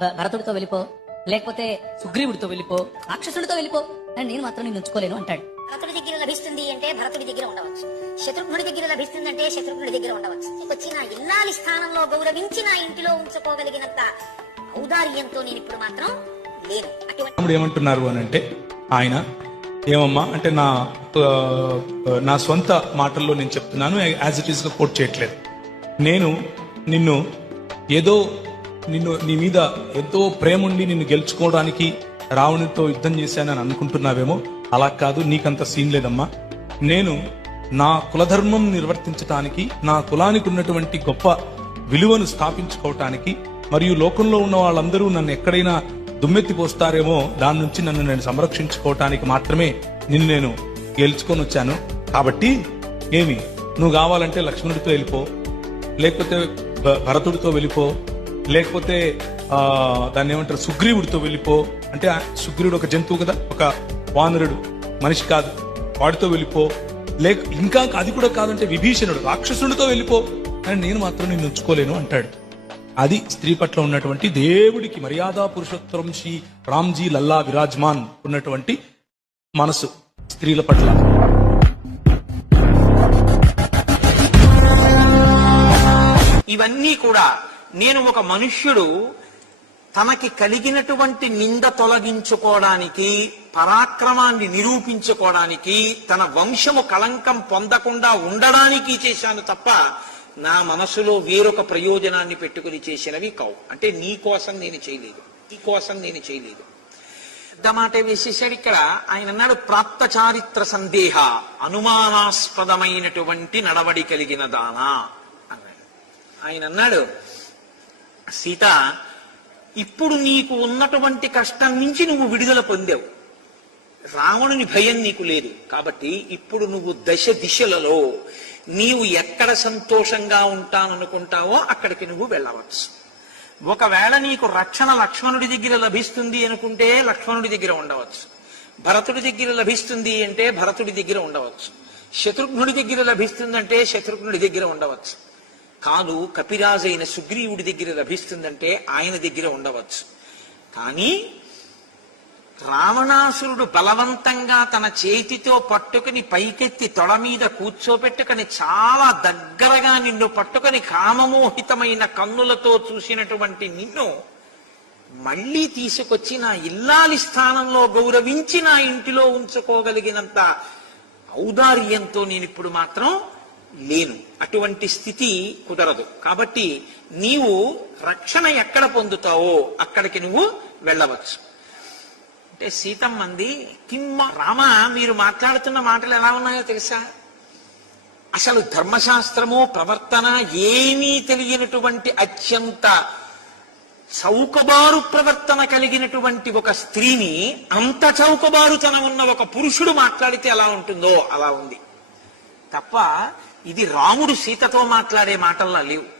భ- భరతుడితో వెళ్ళిపో లేకపోతే సుగ్రీవుడితో వెళ్ళిపో రాక్షసుడితో వెళ్ళిపో అని నేను మాత్రం నేను ఉంచుకోలేను అంటాడు. భరతుడి దగ్గర లభిస్తుంది అంటే భరతుడి దగ్గర ఉండవచ్చు. శత్రుఘ్నుడి దగ్గర లభిస్తుందంటే శత్రుఘ్నుడి దగ్గర ఉండవచ్చు. వచ్చి నా ఇల్లాలి స్థానంలో గౌరవించి నా ఇంటిలో ఉంచుకోగలిగినంత ఔదార్యంతో నేను ఇప్పుడు మాత్రం లేను. అటువంటి ఏమంటున్నారు అని అంటే ఆయన ఏమమ్మా అంటే నా నా సొంత మాటల్లో నేను చెప్తున్నాను యాజ్ ఇట్ ఈస్గా కోట్ చేయట్లేదు. నేను నిన్ను ఏదో నిన్ను నీ మీద ఎంతో ప్రేముండి నిన్ను గెలుచుకోవడానికి రావణుడితో యుద్ధం చేశానని అనుకుంటున్నావేమో? అలా కాదు నీకంత సీన్ లేదమ్మా. నేను నా కులధర్మం నిర్వర్తించటానికి నా కులానికి ఉన్నటువంటి గొప్ప విలువను స్థాపించుకోవటానికి మరియు లోకంలో ఉన్న వాళ్ళందరూ నన్ను ఎక్కడైనా దుమ్మెత్తి పోస్తారేమో దాని నుంచి నన్ను నేను సంరక్షించుకోవటానికి మాత్రమే నిన్ను నేను గెలుచుకొని వచ్చాను. కాబట్టి ఏమి? నువ్వు కావాలంటే లక్ష్మణుడితో వెళ్ళిపో లేకపోతే భరతుడితో వెళ్ళిపో లేకపోతే దాన్ని ఏమంటారు సుగ్రీవుడితో వెళ్ళిపో. అంటే సుగ్రీవుడు ఒక జంతువు కదా ఒక వానరుడు. మనిషి కాదు. వాడితో వెళ్ళిపో. లేక ఇంకా అది కూడా కాదంటే విభీషణుడు రాక్షసుడితో వెళ్ళిపో. అని నేను మాత్రం నేను ఉంచుకోలేను అంటాడు. అది స్త్రీ పట్ల ఉన్నటువంటి దేవుడికి మర్యాద పురుషోత్తరం శ్రీ రామ్జీ లల్లా విరాజ్మాన్ ఉన్నటువంటి మనసు స్త్రీల పట్ల. ఇవన్నీ కూడా నేను ఒక మనుష్యుడు తనకి కలిగినటువంటి నింద తొలగించుకోవడానికి పరాక్రమాన్ని నిరూపించుకోవడానికి తన వంశము కళంకం పొందకుండా ఉండడానికి చేశాను తప్ప నా మనసులో వేరొక ప్రయోజనాన్ని పెట్టుకుని చేసినవి కావు అంటే నీ కోసం నేను చేయలేదు. నీ కోసం నేను చేయలేదు. పెద్ద మాట వేసేసాడు ఇక్కడ. ఆయన అన్నాడు ప్రాప్త చారిత్ర సందేహ అనుమానాస్పదమైనటువంటి నడవడి కలిగిన దానా. అన్నాడు. ఆయన అన్నాడు సీత ఇప్పుడు నీకు ఉన్నటువంటి కష్టం నుంచి నువ్వు విడుదల పొందావు. రావణుని భయం నీకు లేదు. కాబట్టి ఇప్పుడు నువ్వు దశ దిశలలో నీవు ఎక్కడ సంతోషంగా ఉంటాననుకుంటావో అక్కడికి నువ్వు వెళ్ళవచ్చు. ఒకవేళ నీకు రక్షణ లక్ష్మణుడి దగ్గర లభిస్తుంది అనుకుంటే లక్ష్మణుడి దగ్గర ఉండవచ్చు. భరతుడి దగ్గర లభిస్తుంది అంటే భరతుడి దగ్గర ఉండవచ్చు. శత్రుఘ్నుడి దగ్గర లభిస్తుందంటే శత్రుఘ్నుడి దగ్గర ఉండవచ్చు. కాదు కపిరాజైన సుగ్రీవుడి దగ్గర లభిస్తుందంటే ఆయన దగ్గర ఉండవచ్చు. కానీ రావణాసురుడు బలవంతంగా తన చేతితో పట్టుకుని పైకెత్తి తొడ మీద కూర్చోబెట్టుకుని చాలా దగ్గరగా నిన్ను పట్టుకుని కామమోహితమైన కన్నులతో చూసినటువంటి నిన్ను మళ్ళీ తీసుకొచ్చి నా ఇల్లాలి స్థానంలో గౌరవించి నా ఇంటిలో ఉంచుకోగలిగినంత ఔదార్యంతో నేను ఇప్పుడు మాత్రం లేను అటువంటి స్థితి కుదరదు. కాబట్టి నీవు రక్షణ ఎక్కడ పొందుతావో అక్కడికి నువ్వు వెళ్ళవచ్చు. అంటే సీతమ్మంది కిమ్మ రామ మీరు మాట్లాడుతున్న మాటలు ఎలా ఉన్నాయో తెలుసా? అసలు ధర్మశాస్త్రము ప్రవర్తన ఏమీ తెలియనటువంటి అత్యంత చౌకబారు ప్రవర్తన కలిగినటువంటి ఒక స్త్రీని అంత చౌకబారుతనం ఉన్న ఒక పురుషుడు మాట్లాడితే ఎలా ఉంటుందో అలా ఉంది. తప్ప ఇది రాముడు సీతతో మాట్లాడే మాటల్లా లేవు.